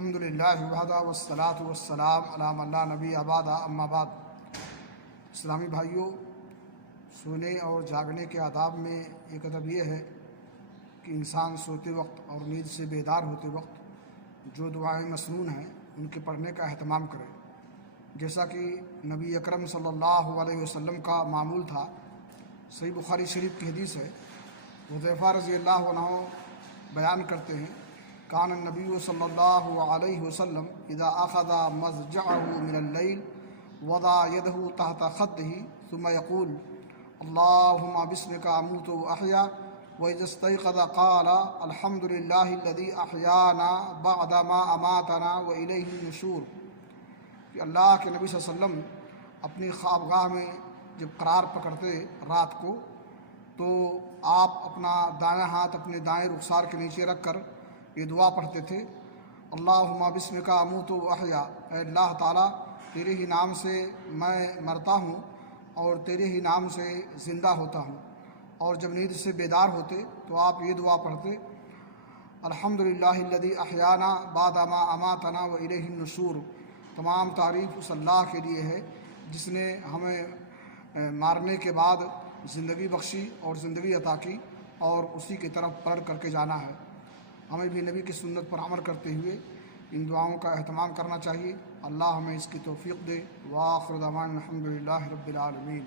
الحمدللہ وحدہ والصلاۃ والسلام علی من لا نبی بعد اما بعد۔ اسلامی بھائیوں، سونے اور جاگنے کے آداب میں ایک ادب یہ ہے کہ انسان سوتے وقت اور نیند سے بیدار ہوتے وقت جو دعائیں مسنون ہیں ان کے پڑھنے کا اہتمام کرے، جیسا کہ نبی اکرم صلی اللہ علیہ وسلم کا معمول تھا۔ صحیح بخاری شریف کی حدیث ہے، حذیفہ رضی اللہ عنہ بیان کرتے ہیں، کان النبی صلی اللہ علیہ وسلم اذا اخذ مضجعه من اللیل وضع یدہ تحت خدہ ثم یقول اللہم باسمک اموت واحیا واذا استيقظ قال الحمد للہ الذی احیانا بعد ما اماتنا والیہ النشور۔ کہ اللہ کے نبی صلی اللہ علیہ وسلم اپنی خوابگاہ میں جب قرار پکڑتے رات کو تو آپ اپنا دایاں ہاتھ اپنے دائیں رخسار کے نیچے رکھ کر یہ دعا پڑھتے تھے، اللہم باسمک اموت واحیا، اے اللہ تعالیٰ تیرے ہی نام سے میں مرتا ہوں اور تیرے ہی نام سے زندہ ہوتا ہوں۔ اور جب نیند سے بیدار ہوتے تو آپ یہ دعا پڑھتے، الحمدللہ الذی احیانا بعد ما اماتنا والیہ النشور۔ تمام تعریف اس اللہ کے لیے ہے جس نے ہمیں مارنے کے بعد زندگی بخشی اور زندگی عطا کی اور اسی کی طرف پلٹ کر کے جانا ہے۔ ہمیں بھی نبی کی سنت پر عمل کرتے ہوئے ان دعاؤں کا اہتمام کرنا چاہیے۔ اللہ ہمیں اس کی توفیق دے۔ وآخر دعوانا الحمدللہ رب العالمین۔